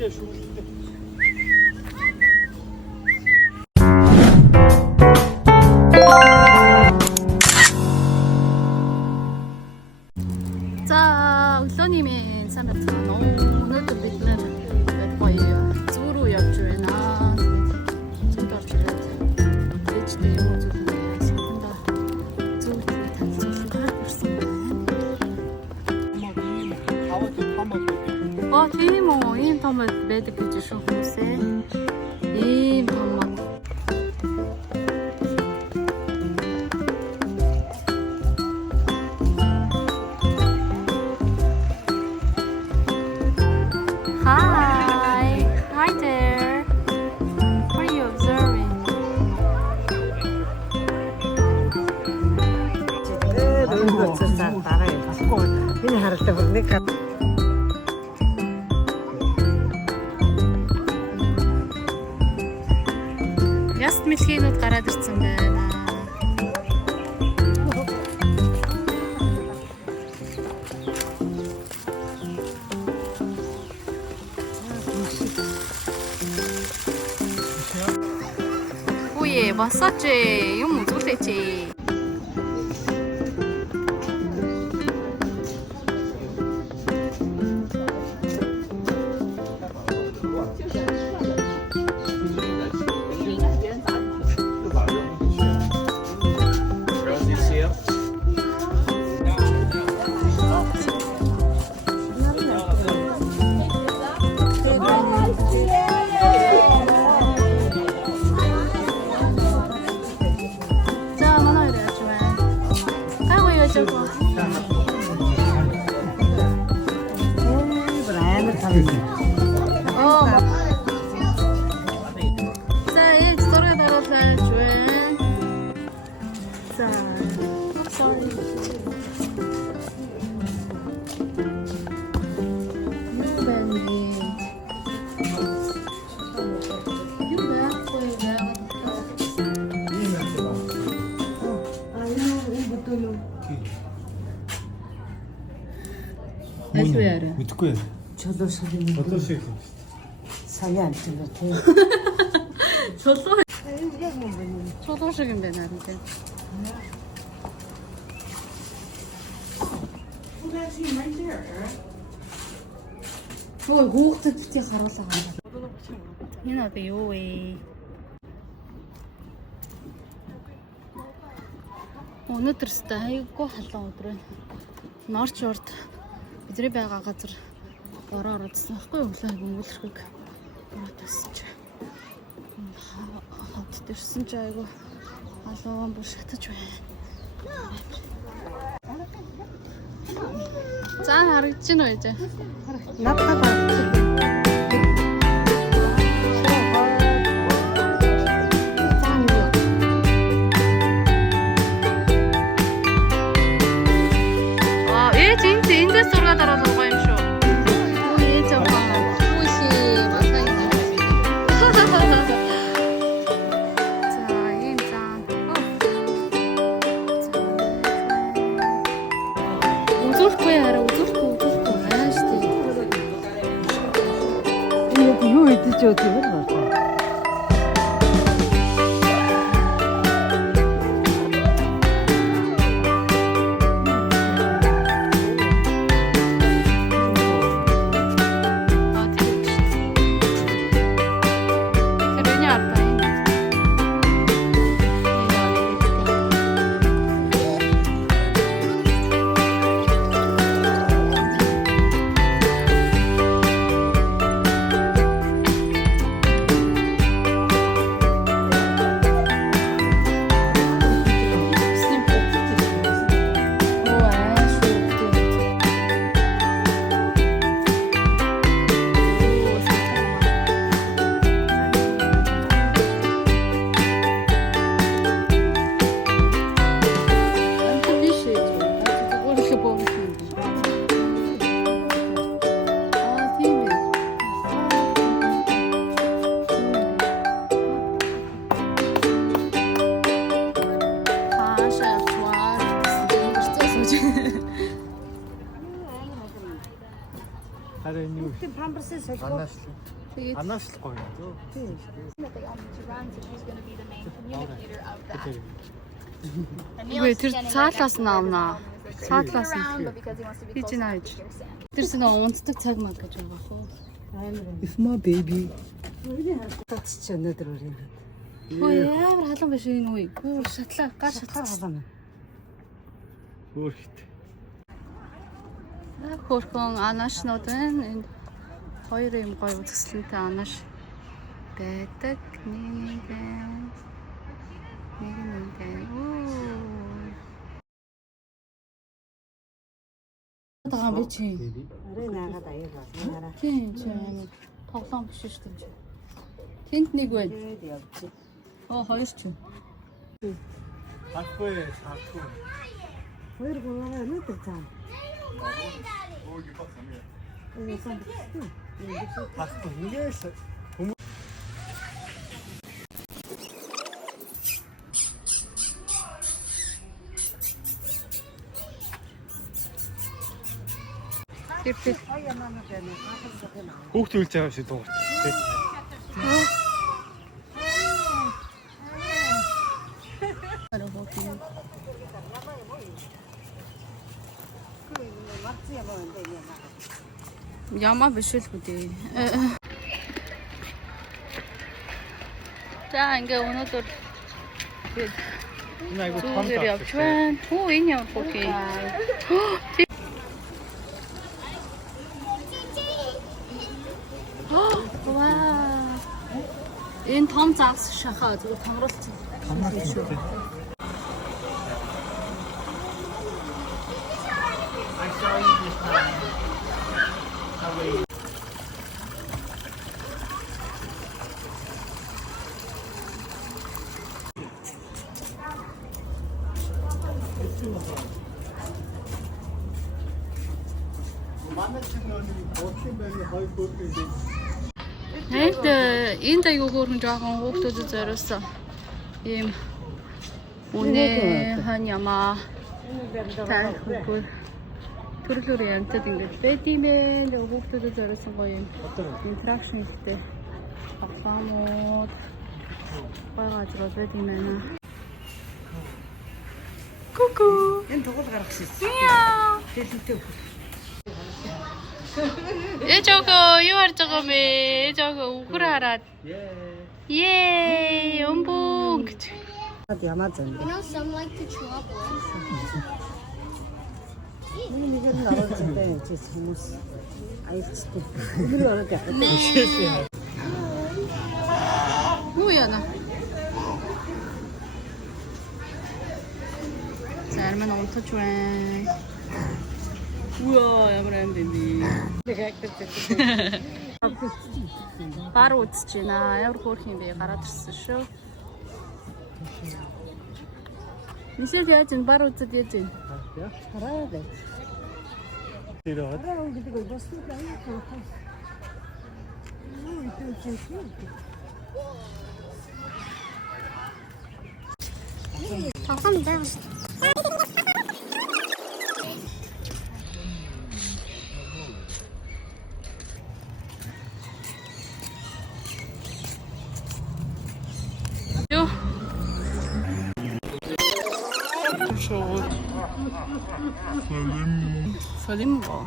자, 울서님의 산업사 오늘도 믿는 거예요. 주로 옆주에나 저도 레치도 이모저도 세분다 주로 단지 아, 디모 인터넷 매드 비즈 쇼프세 인터넷 Hi there. What are you observing? Яст мэлхийнүүд гараад ирсэн байна. 오예, 마사지. 이거 뭐 좋대지. 자, 이 스토리 달아서 주엔. 자, sorry. Мэдхгүй. Чулуу ширээ. Одоо шиг. Саяан чулуу тий. 저도 초도식인데 나한테. 뭐 고급진 특히 가라서 가라. 얘는 요에. Өнөөдөр өстэй айгүй халуун өдөр байна. Норч урд бидний байгаа газар ороор удсан байхгүй юу? Өглөө өнгөлөрхөг ороод өсч. Хот дэрсэн ч айгүй халуун бүр шатаж байна. За харагдаж байна уу яа? Надад байна. 진짜 인데 소리가 달아서 뭐가 임쇼. 오예 저거 무시 마상이. 자 인장. 웃을 거야 알아 웃을 거. 아시지. 이거 어디 저기 봐. Харин энэ юу тийм памперсээ сольгоо. анаашлах. Тэгээд Анаашлах гоё. Тийм. that they all need to run, so she's going to be the main communicator of that. Тэр And үгүй Neil's тэр standing right цаалаас next to нь her, авнаа. just Цаатлаас нь. around, but because he wants to be Би close чинь enough ааж. to hear Sam. Тэр чинь унтдаг цаг мал гэж байгаа хөө. Амар юм. It's my baby. Үгүй харагдаад ч өнөөдөр үрийн. Хөө ямар халуун биш энэ үе. Хөө шатлаа гаш Хар халуун. Өөр хит. Хөрхөн анаашнууд байна. Энд хоёр юм гоё үзэсгэлэнтэй анааш байдаг. Нэг байна. Нэг нь байна. Тагаан би чи. Арай наагаад аяа байна. Тийм чи амар тоглоом биш шүү дээ. Тэнд нэг байна. Тэгээд явчих. Оо хоёр ч юм. Хатгүй, хатгүй. Хоёр гурваа өнөөдөр цаа. Хатгүй. Нэгээс Тэр Аяа манай байна. Хатах юм. хүүхд үлж байгаа шиг дуурч. Ямаа биш л үү. За ингээ өнөөдөр тэгээд Энэ айгуу том зүгээр явж байна. Хөө энэ ямар хөө тийм. Вау. Энэ том загс шахаа зүгээр томруулсан. Манай чинь нэг бодлын байрны хоёр бүрийн Энд энд аягүй хөөрхөн жоохон хүүхдүүдэд зориулсан ийм үнэ хан ямаа таарахгүй төрлөөр янтад ингэж байд юм ээ. Хүүхдүүдэд зориулсан гоё юм интеракшн ихтэй тоглоомууд гоё газрууд байд юм байна. Ку. Энэ тоглол гаргах шээ. Яа. Хэлэнтэй. Эжого юу харж байгаа юм бэ? Эжого үхэр хараад. Ее, өмбөн гэж. Ямаа зэн. You know, some like to chew up wood. Нэг нь ороод зэндээ чи хүмүүс аялцдаг. Өмнө ороод явах. Юу яана? Зарим нь унтаж байна. Уаа, ямар юм бэ? Гар үзэж байна. Ямар хөөрх юм бэ? Гараад ирсэн шүү. Нисэл яаж ин бар үзэж яаж ин? Хараад бай. Тэр одоо Хараа гэдэг нь бас нэг аяа. Тоглоом даа. Юу? шоу. Солимо.